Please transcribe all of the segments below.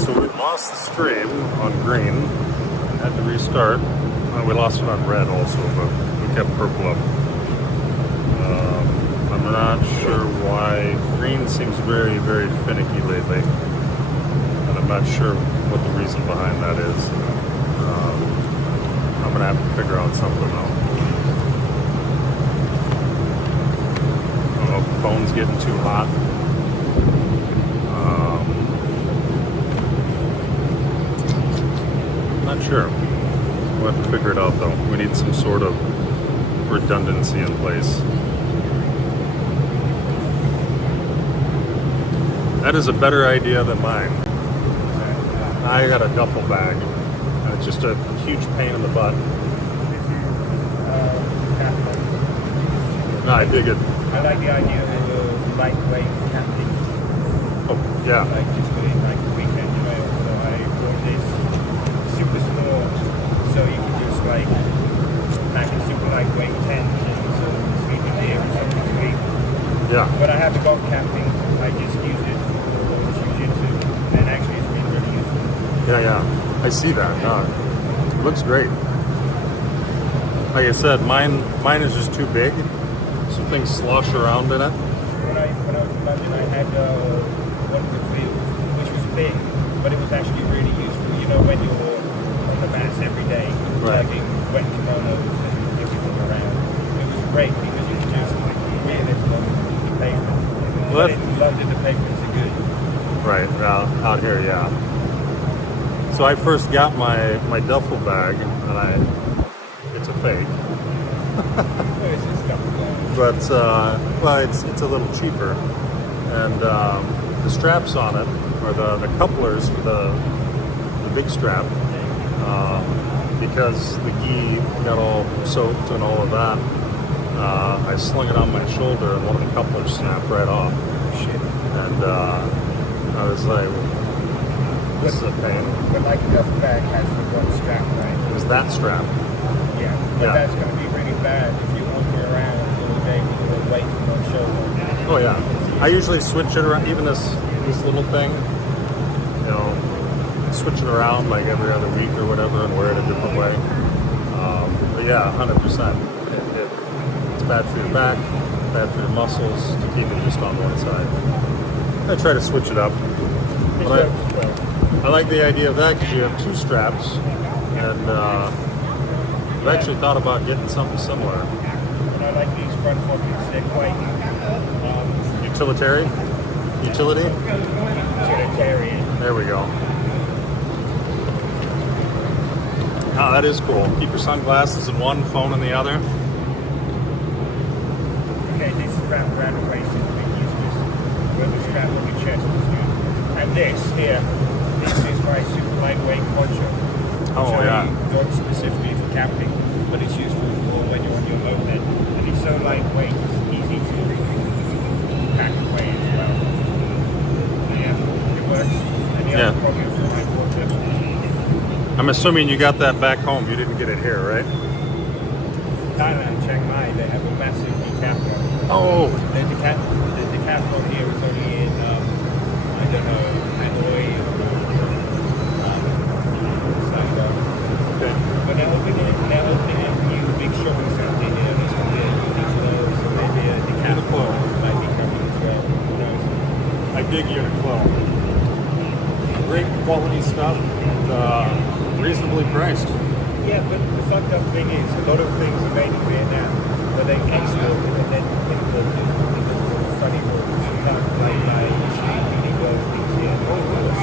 So we lost the stream on green, had to restart. We lost it on red also, but we kept purple up. I'm not sure why. Green seems very, very finicky lately, and I'm not sure what the reason behind that is. I'm gonna have to figure out something though. I don't know if the phone's getting too hot. Not sure. We'll have to figure it out though. We need some sort of redundancy in place. That is a better idea than mine. I got a duffel bag. It's just a huge pain in the butt. No, I dig it. I like the idea of the lightweight camping. Oh, yeah. Like just doing like weekend trail. So I brought this super small, so you can just like pack a super lightweight tent and some sleeping gear and something to eat. Yeah. When I have to go camping, I just use it for jiu-jitsu, and actually it's been really useful. Yeah. I see that. It looks great. Like I said, mine is just too big, so things slosh around in it. When I was in London, I had one of the wheels, which was big, but it was actually really useful. You know, when you're on the mats every day, right, lugging wet kimonos and everything around, it was great because you could just wheel it on the pavement. But in London, the pavements are good. Right, out here, yeah. So I first got my duffel bag, and it's a fake. Where is this duffel bag? But well, it's a little cheaper, and the straps on it, or the couplers for the big strap, because the gi got all soaked and all of that. I slung it on my shoulder, and one of the couplers snapped right off. Shit. And I was like, this is a pain. But like a duffel bag has the one strap, right? It was that strap. Yeah. But that's going to be really bad if you wander around all day with your weight on your shoulder. Oh yeah. I usually switch it around, even this little thing, you know, switch it around like every other week or whatever and wear it a different way. But yeah, 100%. It's bad for your back, bad for your muscles to keep it just on one side. I try to switch it up. But I like the idea of that because you have two straps, and I've actually thought about getting something similar. And I like these front pockets, they're quite Utility? utilitarian. There we go. Oh, that is cool. Keep your sunglasses in one, phone in the other. Okay, this strap around the waist is a bit useless, but the strap on your chest is good. And this here, this is my super lightweight poncho. Oh, yeah. Not specifically for camping, but it's useful for when you're on your moped. And it's so lightweight, it's easy to pack away as well. So yeah, it works. And the other problem is my water. I'm assuming you got that back home. You didn't get it here, right? Thailand, Chiang Mai, they have a massive decathlon. Oh. The decathlon here is only in, I don't know, Hanoi or Saigon. Okay. But they're opening a new big shopping center here. There's going to be a Uniqlo, so maybe a decathlon might be coming as well. Who knows? I dig Uniqlo. Great quality stuff and reasonably priced. Yeah, but the fucked up thing is a lot of things are made in Vietnam, but they export and then import it because of the funny rules. You can't buy Uniqlo things here.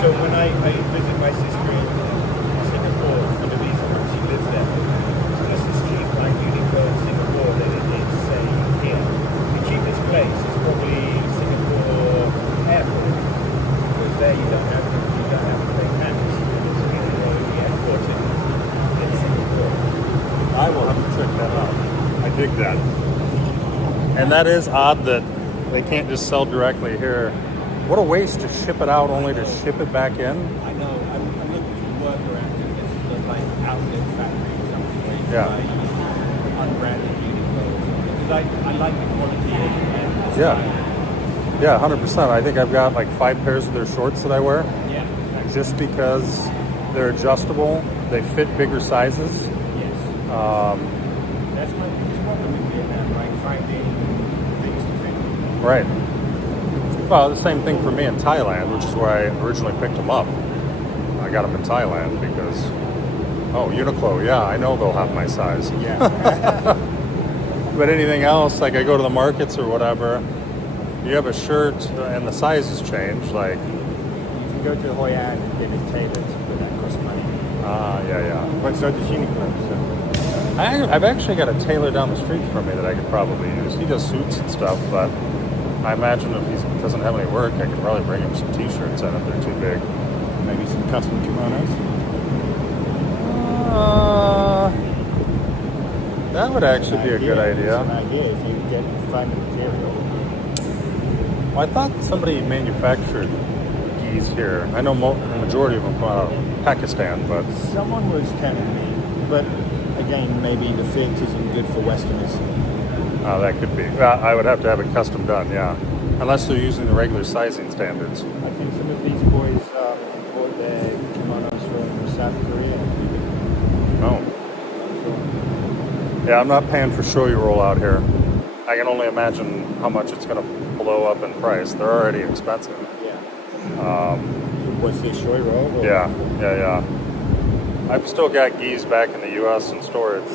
So when I visit my sister in Singapore for the reason she lives there, it's just as cheap like Uniqlo in Singapore than it is, say, here. The cheapest place is probably Singapore Airport, because there you don't have to pay tax. It's Uniqlo in the airport in Singapore. I will have to check that out. I dig that. And that is odd that they can't just sell directly here. What a waste to ship it out only to ship it back in. I know. I'm looking for workarounds to this, like outlet factory or something where you Yeah. buy unbranded Uniqlo. Because I like the quality and Yeah. Yeah, 100%. I think I've got like 5 pairs of their shorts that I wear. Yeah, exactly. just because they're adjustable. They fit bigger sizes. Yes. Um, That's my biggest problem in Vietnam, like finding things to fit. right. Well, the same thing for me in Thailand, which is where I originally picked them up. I got them in Thailand because, oh, Uniqlo, yeah, I know they'll have my size. Yeah. But anything else, like I go to the markets or whatever, you have a shirt and the sizes change, like, You can go to Hoi An and get it tailored, but that costs money. yeah. But so does Uniqlo. So. I've actually got a tailor down the street from me that I could probably use. He does suits and stuff, but I imagine if he doesn't have any work, I could probably bring him some t-shirts in if they're too big. Maybe some custom kimonos. That would actually be a good idea. It's an idea if you find the material. Well, I thought somebody manufactured gis here. I know the majority of them come out of Pakistan, but Someone was telling me, but again, maybe the fit isn't good for Westerners. that could be. I would have to have it custom done, yeah. Unless they're using the regular sizing standards. I think some of these boys bought their kimonos from South Korea. Oh. Yeah, I'm not paying for shoyu roll out here. I can only imagine how much it's going to blow up in price. They're already expensive. Yeah. What's this, shoy roll? Or? Yeah. I've still got gis back in the U.S. in storage.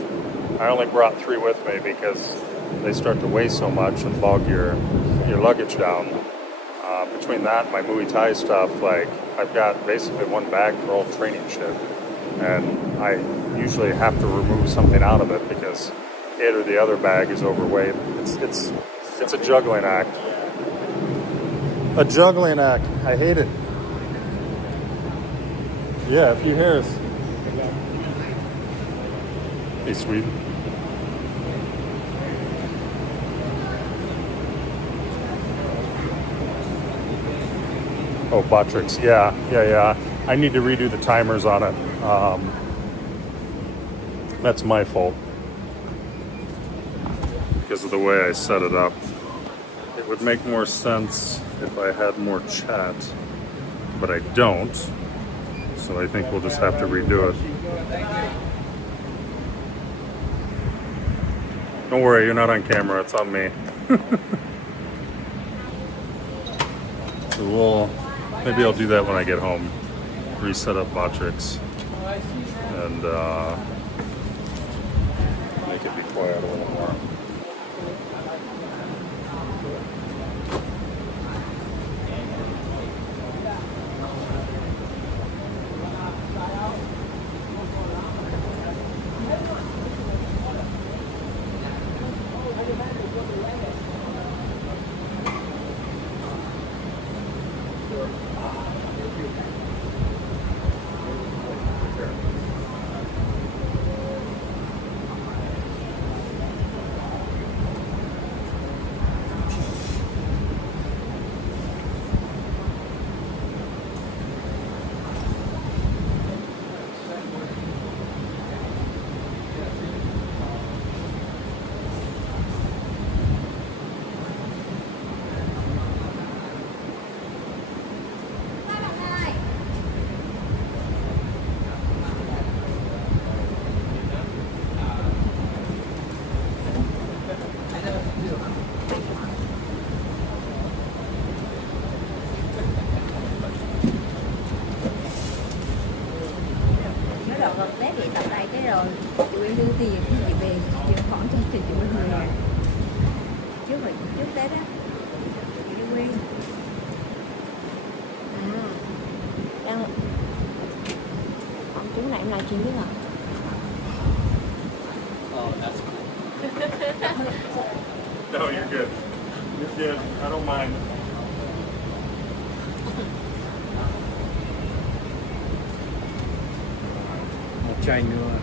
I only brought 3 with me because they start to weigh so much and bog your luggage down. Between that and my Muay Thai stuff, like I've got basically one bag for all training shit, and I usually have to remove something out of it because it or the other bag is overweight. It's a juggling act. A juggling act. I hate it. Yeah, a few hairs. Hey, sweet. Oh, Botrix. Yeah. I need to redo the timers on it. That's my fault. Because of the way I set it up. It would make more sense if I had more chat, but I don't. So I think we'll just have to redo it. Don't worry, you're not on camera, it's on me. So maybe I'll do that when I get home. Reset up Botrix and make it be quiet a little more. chị Quyên đưa tiền chị về chuyển khoản cho chị Quyên 10.000 trước Tết á. Chị Quyên đang trứng này em live stream biết hả? Oh, that's cool. No, you're good. You're good. I don't mind. Một chai nữa.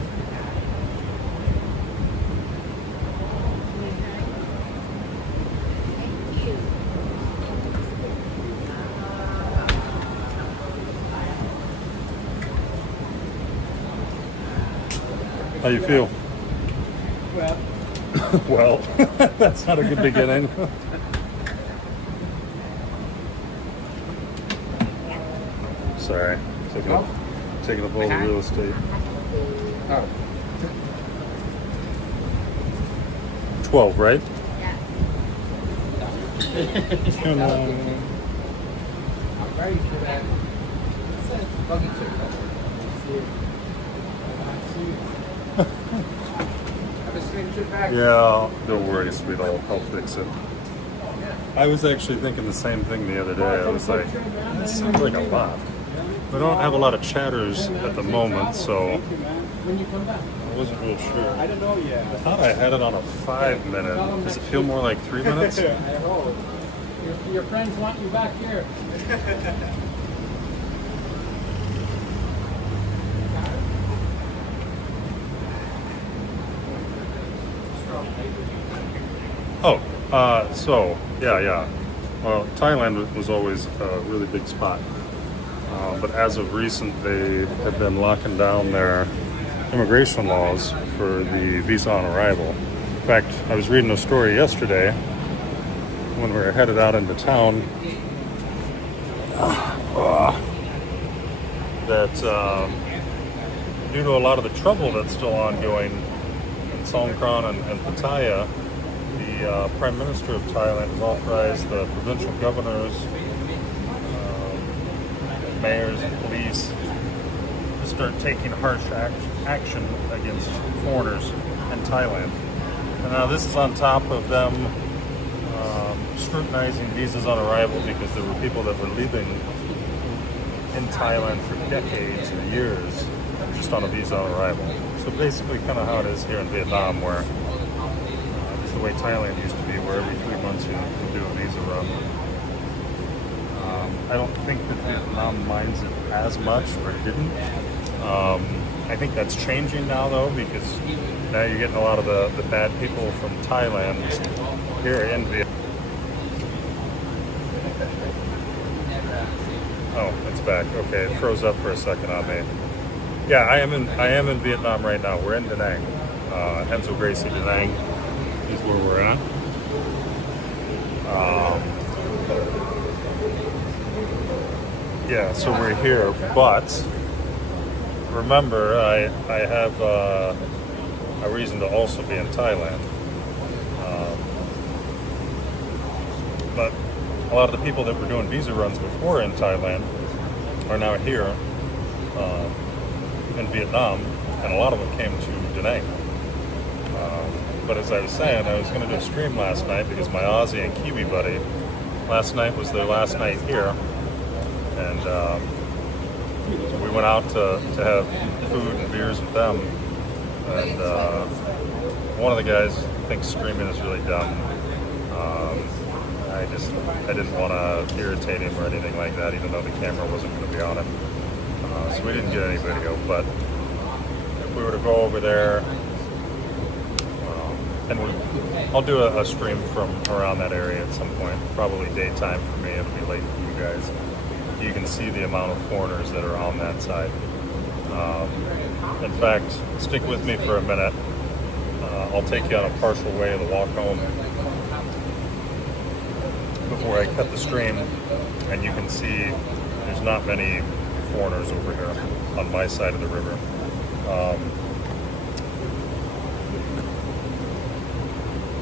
How you feel? Well, Well, that's not a good beginning. Sorry. Taking up all the real estate. Oh. 12, right? Dạ. Come on. I'm ready for that. Buggy trip. Have a swing trip back. Yeah, don't worry, sweetheart. I'll fix it. I was actually thinking the same thing the other day. I was like, it sounds like a lot. We don't have a lot of chatters at the moment, so When you come back. I wasn't real sure. I don't know yet. I thought I had it on a 5-minute. Does it feel more like 3 minutes? I hope. Your friends want you back here. Yeah. Well, Thailand was always a really big spot. But as of recent, they have been locking down their immigration laws for the visa on arrival. In fact, I was reading a story yesterday when we were headed out into town that due to a lot of the trouble that's still ongoing in Songkran and Pattaya, the Prime Minister of Thailand has authorized the provincial governors, mayors, and police to start taking harsh action against foreigners in Thailand. And now this is on top of them scrutinizing visas on arrival because there were people that were living in Thailand for decades or years just on a visa on arrival. So basically kind of how it is here in Vietnam, where it's the way Thailand used to be, where every 3 months you do a visa run. I don't think that Vietnam minds it as much, or didn't. I think that's changing now, though, because now you're getting a lot of the bad people from Thailand here in Vietnam. Oh, it's back. Okay, it froze up for a second on me. Yeah, I am in Vietnam right now. We're in Da Nang. Enzo Gracie Da Nang is where we're at. Yeah, so we're here, but remember, I have a reason to also be in Thailand. But a lot of the people that were doing visa runs before in Thailand are now here in Vietnam, and a lot of them came to Da Nang. But as I was saying, I was going to do a stream last night because my Aussie and Kiwi buddy, last night was their last night here. And so we went out to have food and beers with them. And one of the guys thinks streaming is really dumb. I didn't want to irritate him or anything like that, even though the camera wasn't going to be on him. So we didn't get any video. But if we were to go over there, I'll do a stream from around that area at some point. Probably daytime for me. It'll be late for you guys. You can see the amount of foreigners that are on that side. In fact, stick with me for a minute. I'll take you on a partial way of the walk home before I cut the stream, and you can see there's not many foreigners over here on my side of the river.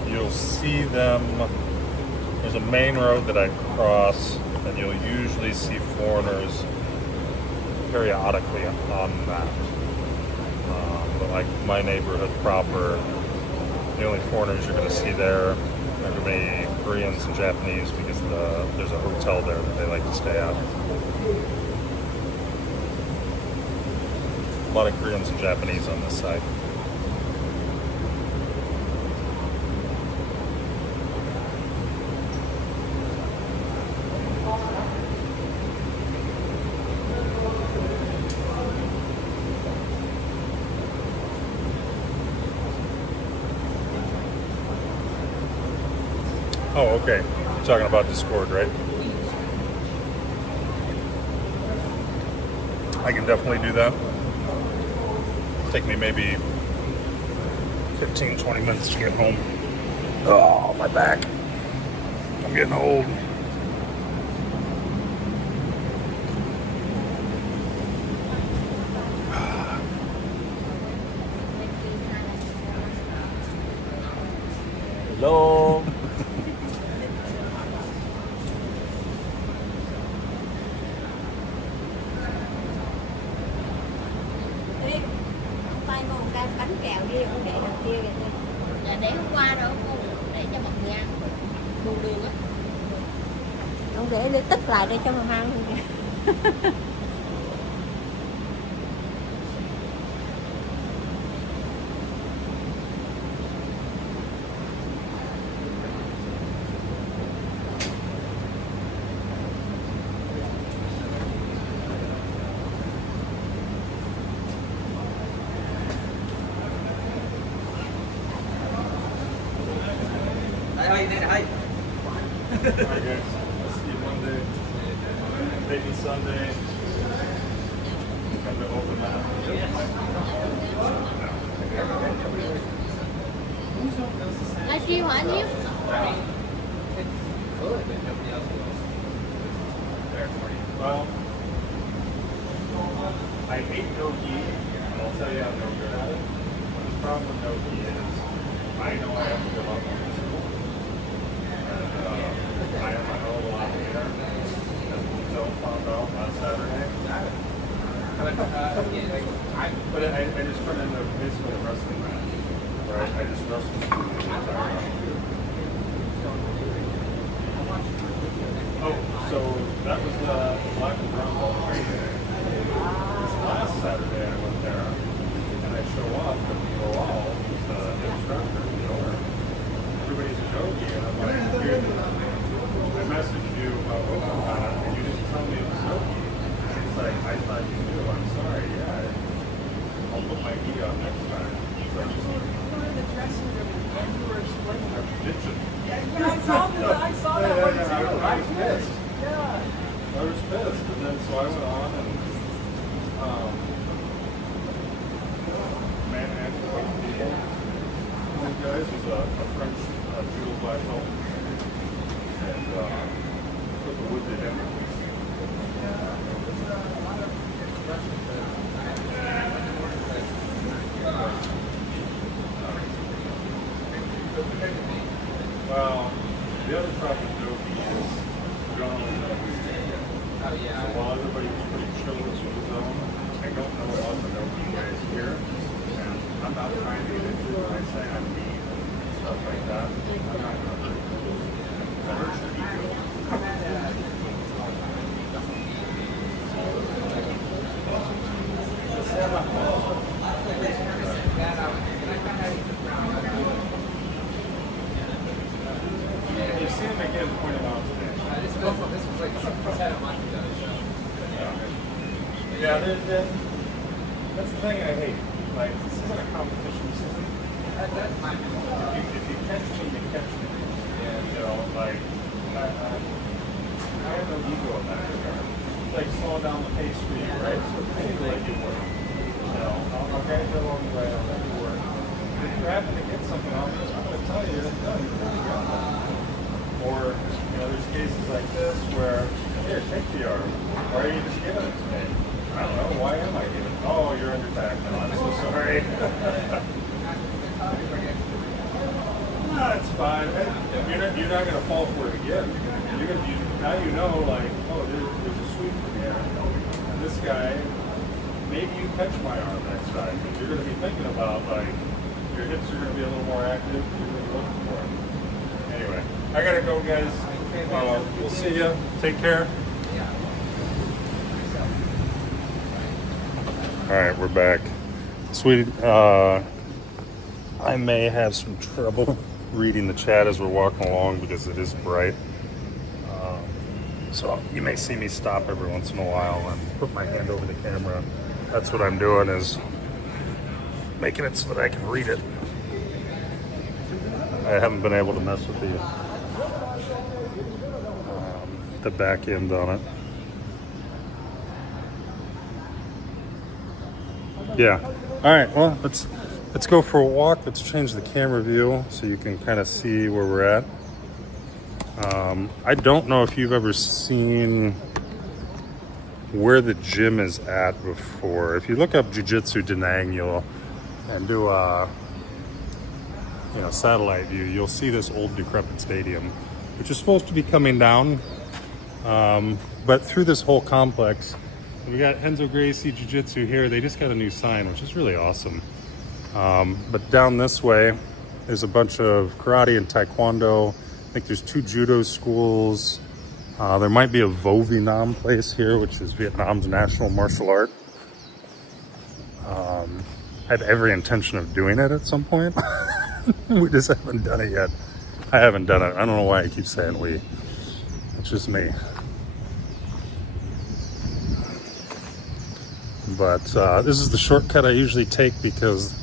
You'll see them. There's a main road that I cross, and you'll usually see foreigners periodically on that. But like my neighborhood proper, the only foreigners you're going to see there are going to be Koreans and Japanese, because there's a hotel there that they like to stay at. A lot of Koreans and Japanese on this side. Oh, okay. You're talking about Discord, right? I can definitely do that. Take me maybe 15, 20 minutes to get home. Oh, my back. I'm getting old. kia con để đằng kia kìa. Dạ để hôm qua rồi cô để cho mọi người ăn bù đường á. Không để tức lại để cho mà ăn luôn kìa. All right, guys. I'll see you Monday. Maybe Sunday. Come to open that. Livestream hả anh Hiếu? Well, I hate no ghee, and I'll tell you I'm no good at it. The problem with no ghee is I know I have to give up on this school. And I am my own lot later, as Joe found out last Saturday. But I just turned into basically a wrestling match. Right? I just wrestled school the entire time. Oh, so that was the Black and Brown Ball training day. This last Saturday I went there, and I show up, and Roal, who's the instructor, the owner, everybody's a jockey, and I'm like, dude, I messaged you about Oklahoma, and you didn't tell me it was jockey. She's like, I thought you knew. I'm sorry, yeah. I'll put my gi on next time. So I just In the dressing room and you were explaining I'm bitching. Yeah, I saw that one too. I was pissed. Yeah. I was pissed, and then so I went on and man and one guys was a French jewel black belt, and put the wood to him. Well, the other problem with Noki is we don't always know who's there. So while everybody was pretty chill with his own, I don't know a lot of the Noki guys here. And I'm not trying to get into it when I say I'm mean and stuff like that. I'm not going to hurt you. That hurts your ego. You see him again pointing out today. This was like 10 a month ago. Yeah, that's the thing I hate. Like, this isn't a competition. This isn't. That's my If you catch me, you catch me. And, you know, like, I have no ego in that regard. It's like slow down the pace for you, right? So I need to let you work. You know, I'll guide you along the way, I'll let you work. If you happen to get something on me, I'm going to tell you that, no, you really got that. Or, you know, there's cases like this where, here, take the arm. Why are you just giving it to me? I don't know, why am I giving it? Oh, you're under attack now, I'm so sorry. No, it's fine. You're not going to fall for it again. Now you know, like, oh, there's a sweep from here. And this guy, maybe you catch my arm next time. Because you're going to be thinking about, like, your hips are going to be a little more active. You're going to be looking for them. Anyway, I got to go, guys. We'll see you. Take care. All right, we're back. Sweetie, I may have some trouble reading the chat as we're walking along because it is bright. So you may see me stop every once in a while and put my hand over the camera. That's what I'm doing, is making it so that I can read it. I haven't been able to mess with the back end on it. Yeah. All right. Well, let's go for a walk. Let's change the camera view so you can kind of see where we're at. I don't know if you've ever seen where the gym is at before. If you look up Jiu-Jitsu Da Nang and do a satellite view, you'll see this old decrepit stadium, which is supposed to be coming down. But through this whole complex, we got Renzo Gracie Jiu-Jitsu here. They just got a new sign, which is really awesome. But down this way, there's a bunch of karate and taekwondo. I think there's 2 judo schools. There might be a Vo Vietnam place here, which is Vietnam's national martial art. I had every intention of doing it at some point. We just haven't done it yet. I haven't done it. I don't know why I keep saying we. It's just me. But this is the shortcut I usually take because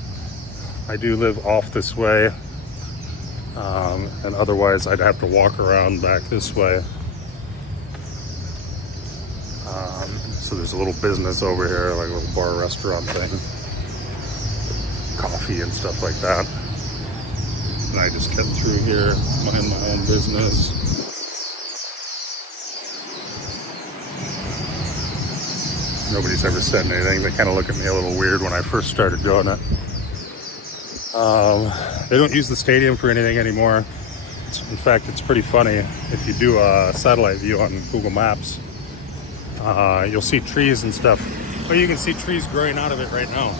I do live off this way. And otherwise I'd have to walk around back this way. So there's a little business over here, like a little bar restaurant thing. Coffee and stuff like that. And I just kept through here, mind my own business. Nobody's ever said anything. They kind of look at me a little weird when I first started doing it. They don't use the stadium for anything anymore. In fact, it's pretty funny. If you do a satellite view on Google Maps, you'll see trees and stuff. Well, you can see trees growing out of it right now.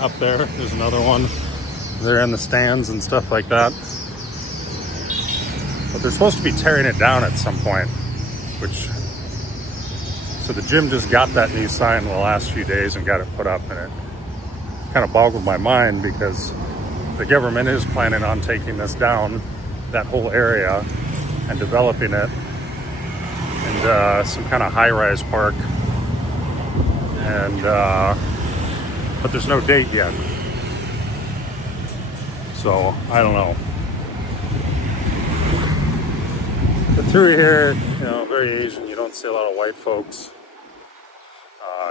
Up there's another one. They're in the stands and stuff like that. But they're supposed to be tearing it down at some point, so the gym just got that new sign in the last few days and got it put up, and it kind of boggled my mind because the government is planning on taking this down, that whole area, and developing it into some kind of high-rise park. And but there's no date yet, so I don't know. But through here, very Asian. You don't see a lot of white folks.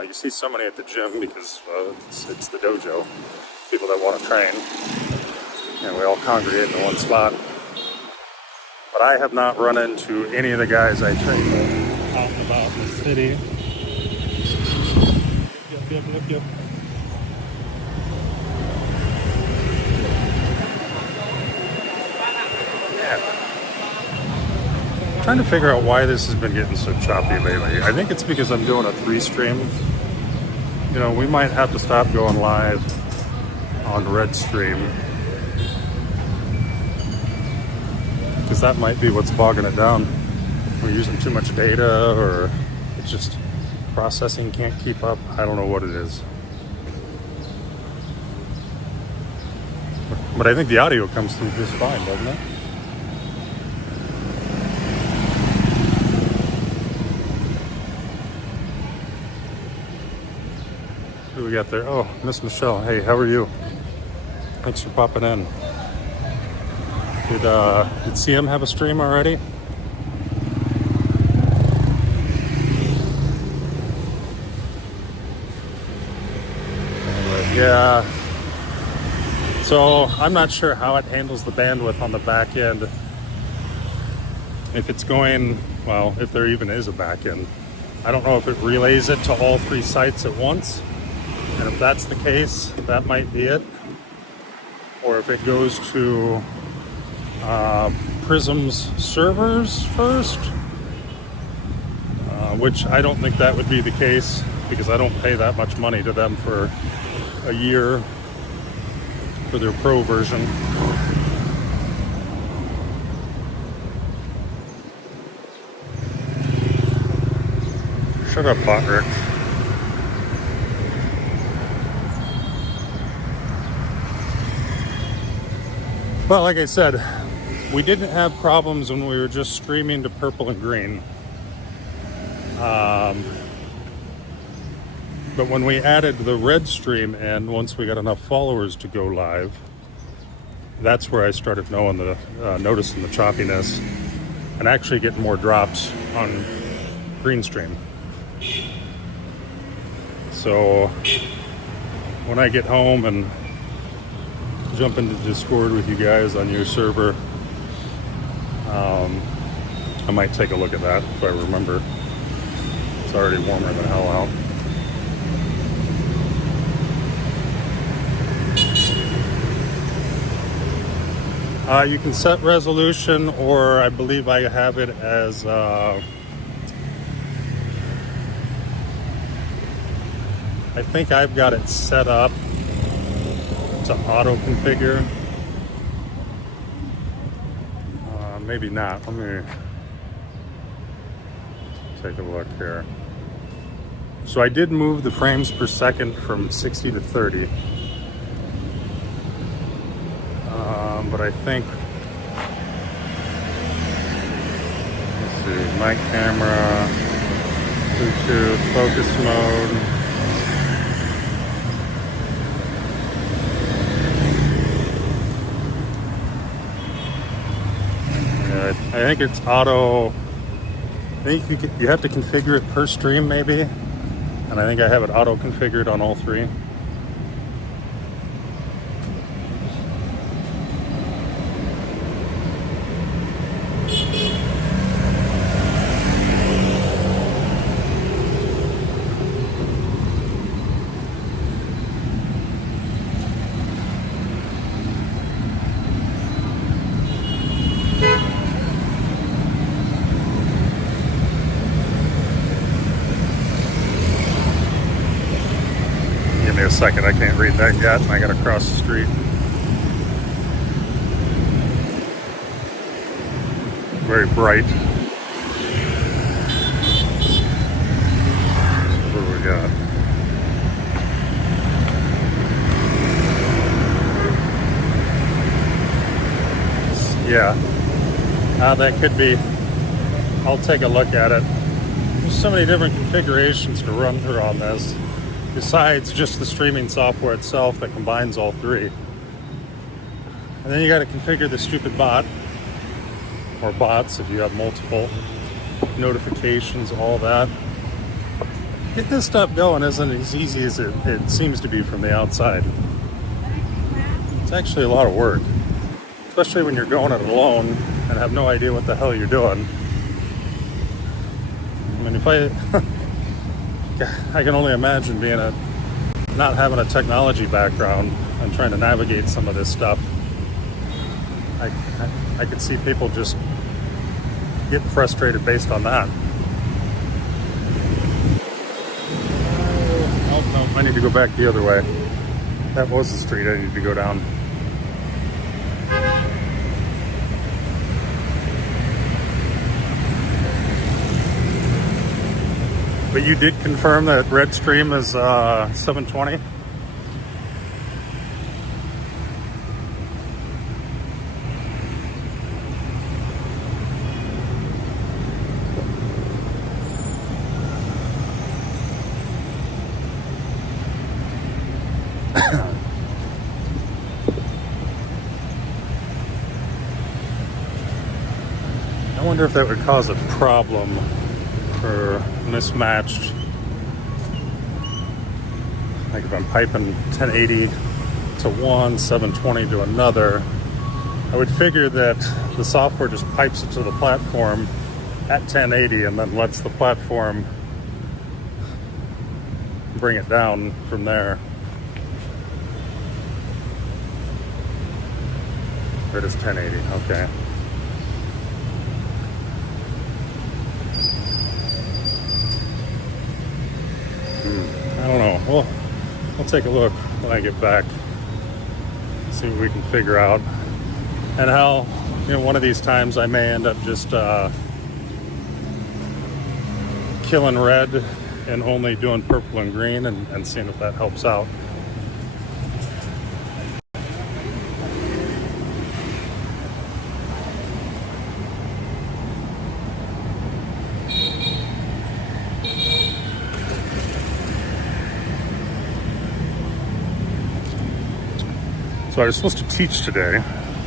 You see so many at the gym because it's the dojo, people that want to train, and we all congregate in one spot. But I have not run into any of the guys I train with out and about in the city. Yep. I'm trying to figure out why this has been getting so choppy lately. I think it's because I'm doing a 3-stream. We might have to stop going live on Red Stream, because that might be what's bogging it down. We're using too much data, or it's just processing can't keep up. I don't know what it is. But I think the audio comes through just fine, doesn't it? Who we got there? Oh, Miss Michelle. Hey, how are you? Thanks for popping in. Did CM have a stream already? Anyway, yeah. So I'm not sure how it handles the bandwidth on the back end. If it's going, well, if there even is a back end. I don't know if it relays it to all 3 sites at once. And if that's the case, that might be it. Or if it goes to Prism's servers first, which I don't think that would be the case, because I don't pay that much money to them for a year for their pro version. Shut up, Bot Rick. Well, like I said, we didn't have problems when we were just streaming to purple and green. But when we added the red stream in, once we got enough followers to go live, that's where I started noticing the choppiness and actually getting more drops on green stream. So when I get home and jump into Discord with you guys on your server, I might take a look at that if I remember. It's already warmer than hell out. You can set resolution, or I believe I have it as I think I've got it set up to auto configure. Maybe not. Let me take a look here. So I did move the frames per second from 60 to 30. But I think, let's see, mic camera, Bluetooth, focus mode. Yeah, I think it's auto. I think you have to configure it per stream maybe. And I think I have it auto configured on all three. Give me a second, I can't read that yet. I gotta cross the street. Very bright. What do we got? Yeah, that could be. I'll take a look at it. There's so many different configurations to run through on this, besides just the streaming software itself that combines all three. And then you got to configure the stupid bot, or bots if you have multiple, notifications, all that. Getting this stuff going isn't as easy as it seems to be from the outside. It's actually a lot of work, especially when you're going it alone and have no idea what the hell you're doing. I mean, if I can only imagine not having a technology background and trying to navigate some of this stuff. I could see people just get frustrated based on that. Oh no, I need to go back the other way. That was the street I needed to go down. But you did confirm that red stream is 720? I wonder if that would cause a problem for mismatched. Like if I'm piping 1080 to one, 720 to another, I would figure that the software just pipes it to the platform at 1080 and then lets the platform bring it down from there. It is 1080, okay. I don't know. We'll take a look when I get back. See what we can figure out. And how, one of these times I may end up just killing red and only doing purple and green and seeing if that helps out. So I was supposed to teach today,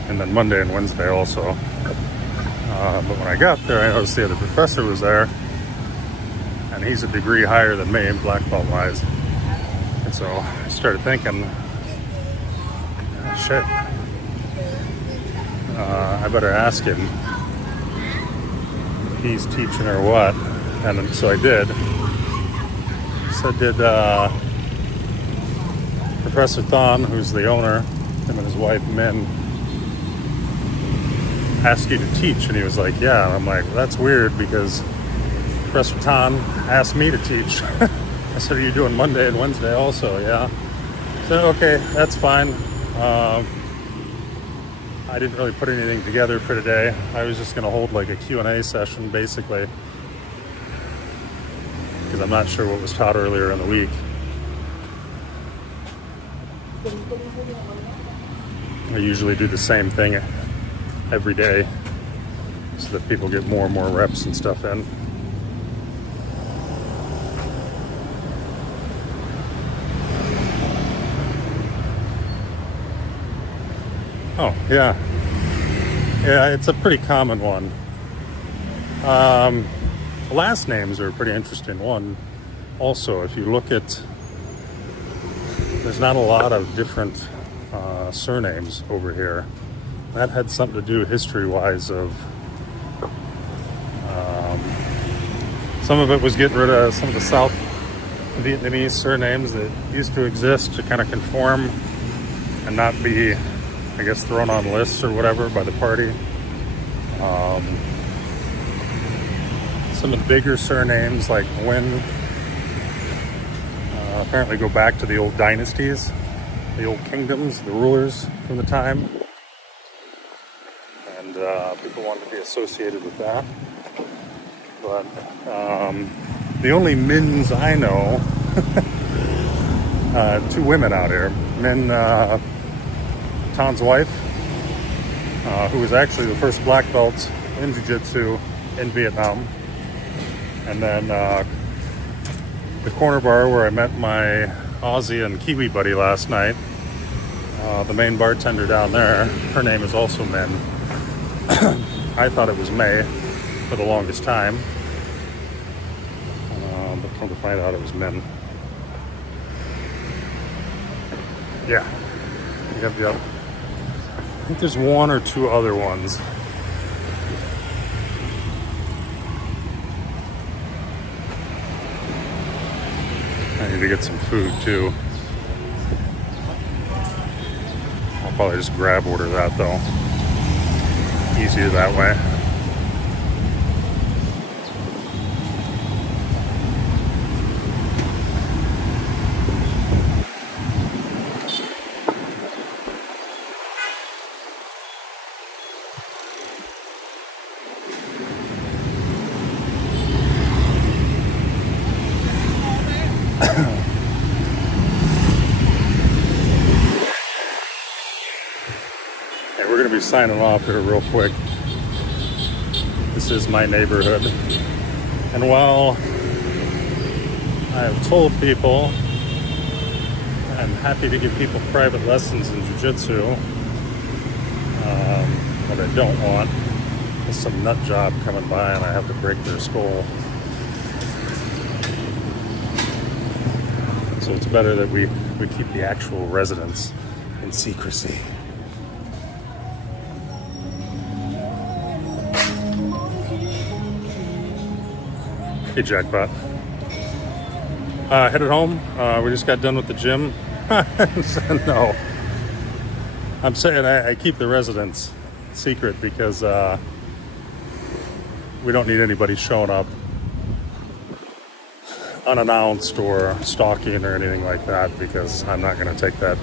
and then Monday and Wednesday also. But when I got there, I noticed the other professor was there, and he's a degree higher than me, black belt wise. And so I started thinking, shit, I better ask him if he's teaching or what. And so I did. So did Professor Thon, who's the owner, him and his wife Min, ask you to teach? And he was like, yeah. And I'm like, well, that's weird because Professor Tan asked me to teach. I said, are you doing Monday and Wednesday also? Yeah. I said, okay, that's fine. I didn't really put anything together for today. I was just going to hold like a Q&A session basically, because I'm not sure what was taught earlier in the week. I usually do the same thing every day so that people get more and more reps and stuff in. Oh, yeah. Yeah, it's a pretty common one. Last names are a pretty interesting one. Also, if you look at, there's not a lot of different surnames over here. That had something to do history-wise of, some of it was getting rid of some of the South Vietnamese surnames that used to exist to kind of conform and not be, I guess, thrown on lists or whatever by the party. Some of the bigger surnames like Nguyen apparently go back to the old dynasties, the old kingdoms, the rulers from the time. And people wanted to be associated with that. But the only Mins I know, two women out here. Min, Tan's wife, who was actually the first black belt in jiu-jitsu in Vietnam. And then the corner bar where I met my Aussie and Kiwi buddy last night, the main bartender down there, her name is also Min. I thought it was May for the longest time, but come to find out it was Min. Yeah. Yep. I think there's one or two other ones. I need to get some food too. I'll probably just grab order that though. Easier that way. We're going to be signing off here real quick. This is my neighborhood. And while I have told people I'm happy to give people private lessons in jiu-jitsu, what I don't want is some nut job coming by and I have to break their skull. So it's better that we keep the actual residents in secrecy. Hey, Jackpot. Headed home. We just got done with the gym. No. I'm saying I keep the residents secret because we don't need anybody showing up unannounced or stalking or anything like that, because I'm not going to take that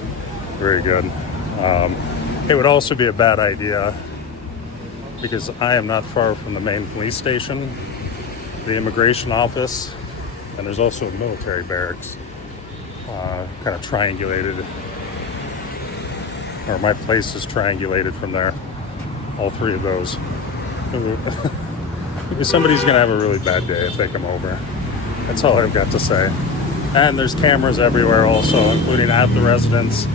very good. It would also be a bad idea because I am not far from the main police station, the immigration office, and there's also a military barracks, kind of triangulated, or my place is triangulated from there, all three of those. Somebody's gonna have a really bad day if they come over. That's all I've got to say. And there's cameras everywhere also, including at the residence,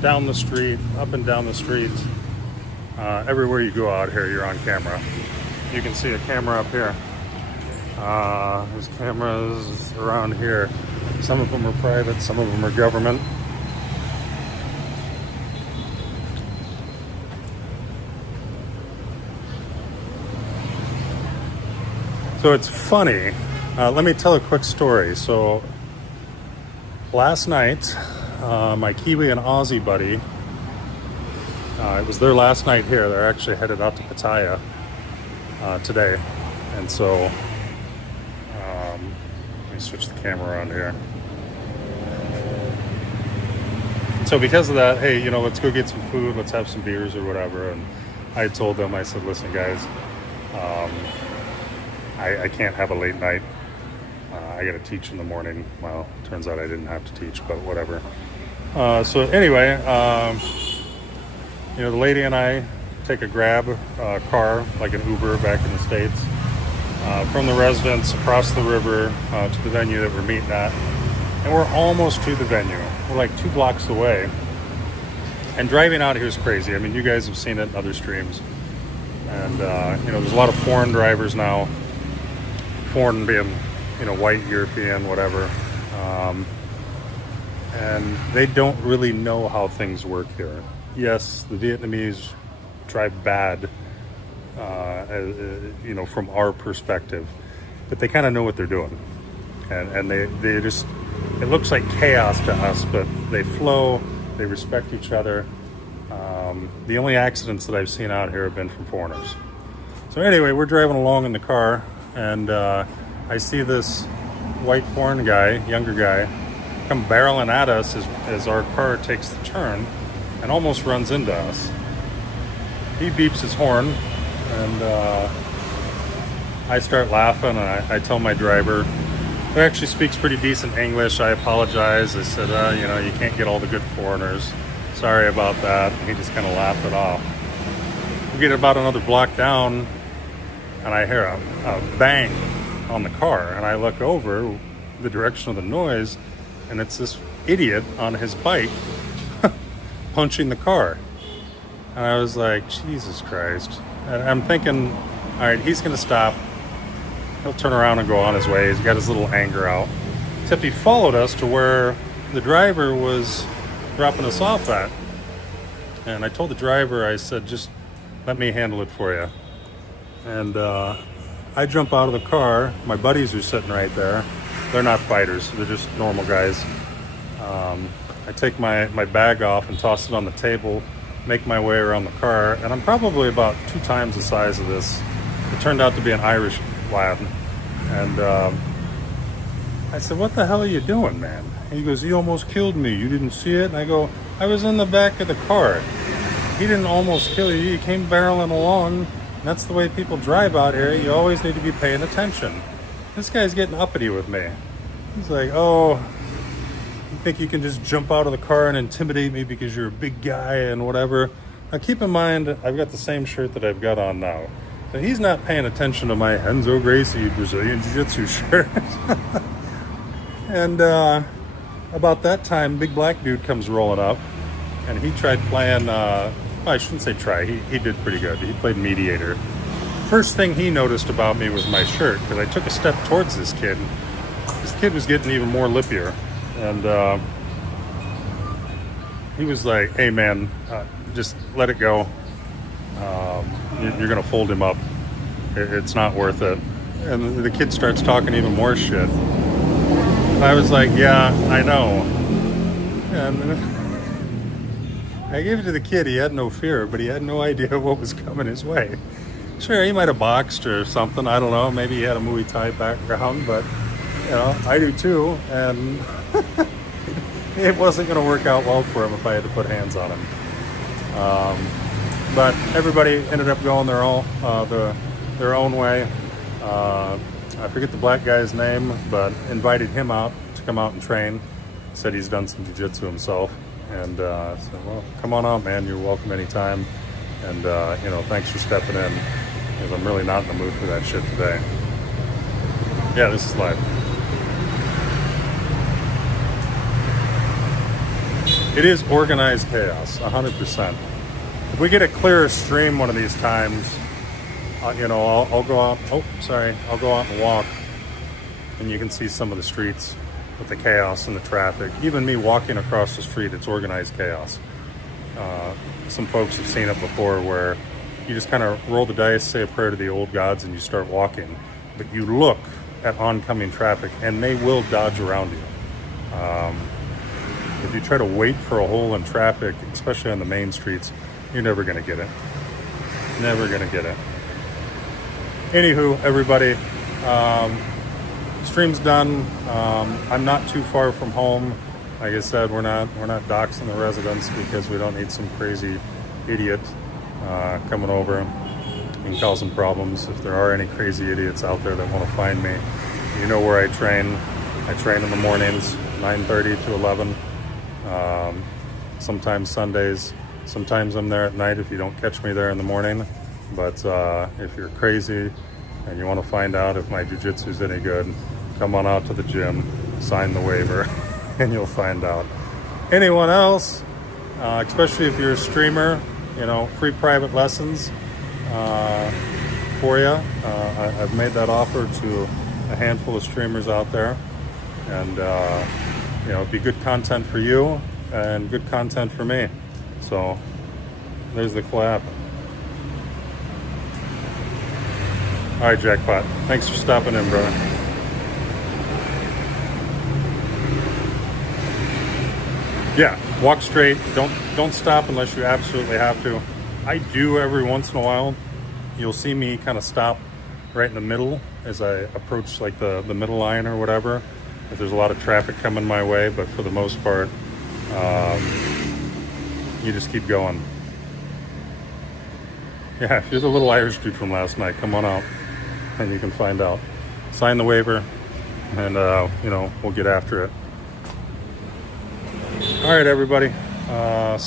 down the street, up and down the street. Everywhere you go out here, you're on camera. You can see a camera up here. There's cameras around here. Some of them are private, some of them are government. So it's funny. Let me tell a quick story. So last night, my Kiwi and Aussie buddy, it was their last night here. They're actually headed out to Pattaya today. And so me switch the camera around here. So because of that, hey, you know, let's go get some food, let's have some beers or whatever. And I told them, I said, listen, guys, I can't have a late night. I got to teach in the morning. Well, turns out I didn't have to teach, but whatever. So anyway, you know, the lady and I take a grab car, like an Uber back in the States, from the residence across the river to the venue that we're meeting at. And we're almost to the venue. We're like 2 blocks away. And driving out here is crazy. I mean, you guys have seen it in other streams. And, you know, there's a lot of foreign drivers now. Foreign being, you know, white, European, whatever. And they don't really know how things work here. Yes, the Vietnamese drive bad, you know, from our perspective. But they kind of know what they're doing. And they just, it looks like chaos to us, but they flow, they respect each other. The only accidents that I've seen out here have been from foreigners. So anyway, we're driving along in the car, and I see this white foreign guy, younger guy, come barreling at us as our car takes the turn and almost runs into us. He beeps his horn, and I start laughing, and I tell my driver, who actually speaks pretty decent English, I apologize. I said, you know, you can't get all the good foreigners. Sorry about that. And he just kind of laughed it off. We get about another block down, and I hear a bang on the car, and I look over the direction of the noise, and it's this idiot on his bike punching the car. And I was like, Jesus Christ. And I'm thinking, all right, he's going to stop. He'll turn around and go on his way. He's got his little anger out. Except he followed us to where the driver was dropping us off at. And I told the driver, I said, just let me handle it for you. And I jump out of the car. My buddies are sitting right there. They're not fighters. They're just normal guys. I take my bag off and toss it on the table, make my way around the car, and I'm probably about 2 times the size of this. It turned out to be an Irish lad. And I said, what the hell are you doing, man? And he goes, you almost killed me. You didn't see it? And I go, I was in the back of the car. He didn't almost kill you. He came barreling along. That's the way people drive out here. You always need to be paying attention. This guy's getting uppity with me. He's like, oh, you think you can just jump out of the car and intimidate me because you're a big guy and whatever? Now keep in mind, I've got the same shirt that I've got on now. So he's not paying attention to my Renzo Gracie Brazilian Jiu-Jitsu shirt. And about that time, big black dude comes rolling up, and he tried playing, well, I shouldn't say try, he did pretty good. He played mediator. First thing he noticed about me was my shirt, because I took a step towards this kid. This kid was getting even more lippier, and he was like, hey man, just let it go. You're gonna fold him up. It's not worth it. And the kid starts talking even more shit. I was like, yeah, I know. And I gave it to the kid. He had no fear, but he had no idea what was coming his way. Sure, he might have boxed or something. I don't know. Maybe he had a Muay Thai background, but, you know, I do too. And it wasn't going to work out well for him if I had to put hands on him. But everybody ended up going their own way. I forget the black guy's name, but invited him out to come out and train. Said he's done some jiu-jitsu himself. And said, well, come on out, man. You're welcome anytime. And, you know, thanks for stepping in, because I'm really not in the mood for that shit today. Yeah, this is live. It is organized chaos, 100%. If we get a clearer stream one of these times, you know, I'll go out. Oh, sorry. I'll go out and walk, and you can see some of the streets with the chaos and the traffic. Even me walking across the street, it's organized chaos. Some folks have seen it before, where you just kind of roll the dice, say a prayer to the old gods, and you start walking. But you look at oncoming traffic, and they will dodge around you. If you try to wait for a hole in traffic, especially on the main streets, you're never going to get it. Never going to get it. Anywho, everybody, stream's done. I'm not too far from home. Like I said, we're not doxing the residents because we don't need some crazy idiot coming over and causing problems. If there are any crazy idiots out there that want to find me, you know where I train. I train in the mornings, 9:30 to 11. Sometimes Sundays. Sometimes I'm there at night if you don't catch me there in the morning. But if you're crazy and you want to find out if my jiu-jitsu is any good, come on out to the gym, sign the waiver, and you'll find out. Anyone else, especially if you're a streamer, you know, free private lessons for you. I've made that offer to a handful of streamers out there, and you know, it'd be good content for you and good content for me. So there's the clap. All right, Jackpot. Thanks for stopping in, brother. Yeah, walk straight. Don't stop unless you absolutely have to. I do every once in a while. You'll see me kind of stop right in the middle as I approach like the middle line or whatever, if there's a lot of traffic coming my way. But for the most part, you just keep going. Yeah, if you're the little Irish dude from last night, come on out and you can find out. Sign the waiver, and you know, we'll get after it. All right, everybody. Sign